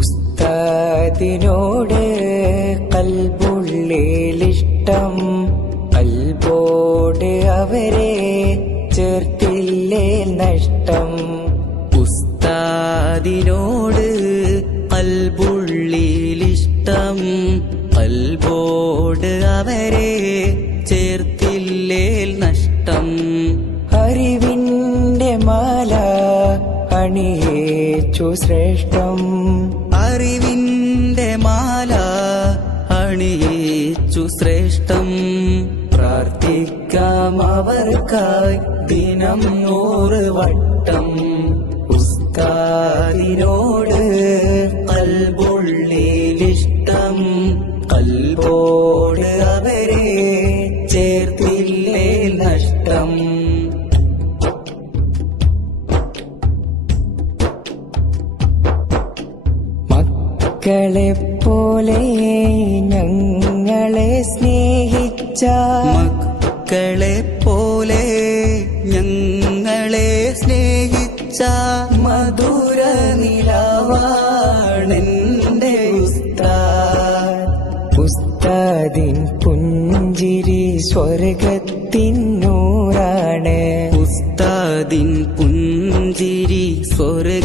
ഉസ്താദിനോട് കൽബുള്ളിലിഷ്ടം, കൽബോട് അവരെ ചേർത്തില്ലേ നഷ്ടം. ഉസ്താദിനോട് കൽബുള്ളിലിഷ്ടം, കൽബോട് അവരെ ചേർത്തില്ലേ നഷ്ടം. അറിവിന്റെ മാല അണിയിച്ചു ശ്രേഷ്ഠം, അറിവിന്റെ മാല അണിയിച്ചു ശ്രേഷ്ഠം. പ്രാർത്ഥിക്കാം അവർക്കായി ദിനം 100 വട്ടം. ഉസ്താദിനോട് കൽബുള്ളിലിഷ്ടം, കൽബോട് അവരെ ചേർത്തില്ലേ നഷ്ടം. മക്കളെപ്പോലെ ഞങ്ങളെ സ്നേഹിച്ച, മക്കളെപ്പോലെ ഞങ്ങളെ സ്നേഹിച്ച മധുര നിലവാണെന്റെ ഉസ്താദ്. ഉസ്താദിൻ പുഞ്ചിരി സ്വർഗത്തിൻ നൂറാണ്, ഉസ്താദിൻ പുഞ്ചിരി സ്വർഗ